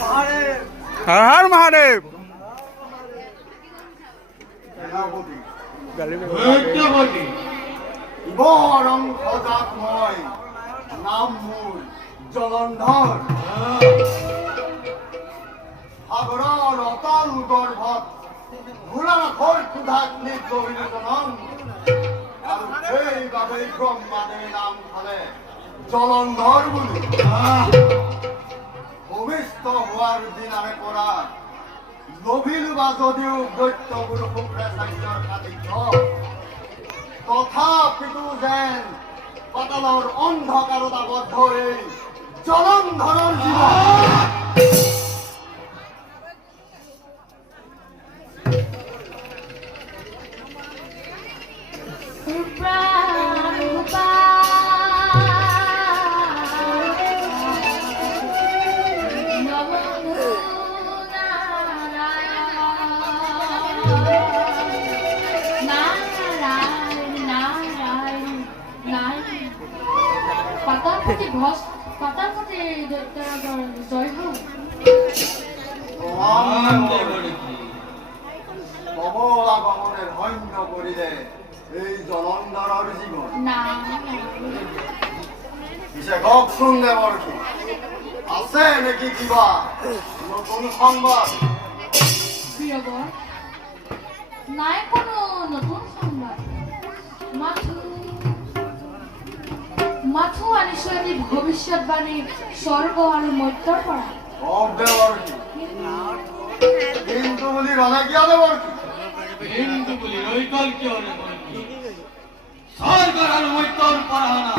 हर हर महादेव বৰং সজাতময় নাম মূল জলন্ধৰ সাগৰৰ অতল গৰ্ভত ভোলানাথৰ ক্ষুধাক নিৰ্গবিলোচনম আৰু সেইবাবেই ব্ৰহ্মাদেৱে নাম খালে জলন্ধৰ বুলি ভূমিষ্ঠ হোৱাৰ দিনাৰে পৰা লভিলোবা যদিও দৈত্যগুৰু শুক্ৰাচাৰ্যৰ সাধিক্য তথাপিতো যেন পাতালৰ অন্ধকাৰত আবদ্ধ এই জলন্ধৰৰ জীৱন গমনেৰ হন্য কৰিলে এই জলন্ধৰৰ জীবন পিছে কওকচোন দেৱৰ্ষী আছে নেকি কিবা নতুন সংবাদ? নাই কোনো নতুন সংবাদ, মাথো আনিছো এটি ভৱিষ্যৎবাণী স্বৰ্গ আৰু মৰ্ত্যৰ পৰা। দেৱৰ্ষী কিন্তু বুলি ৰলে কিয় দেৱৰ্ষী? হিন্দু বুলি ৰৈগল কিয় ৰে স্বৰ্গ আৰ মৈত্তৰ পৰানা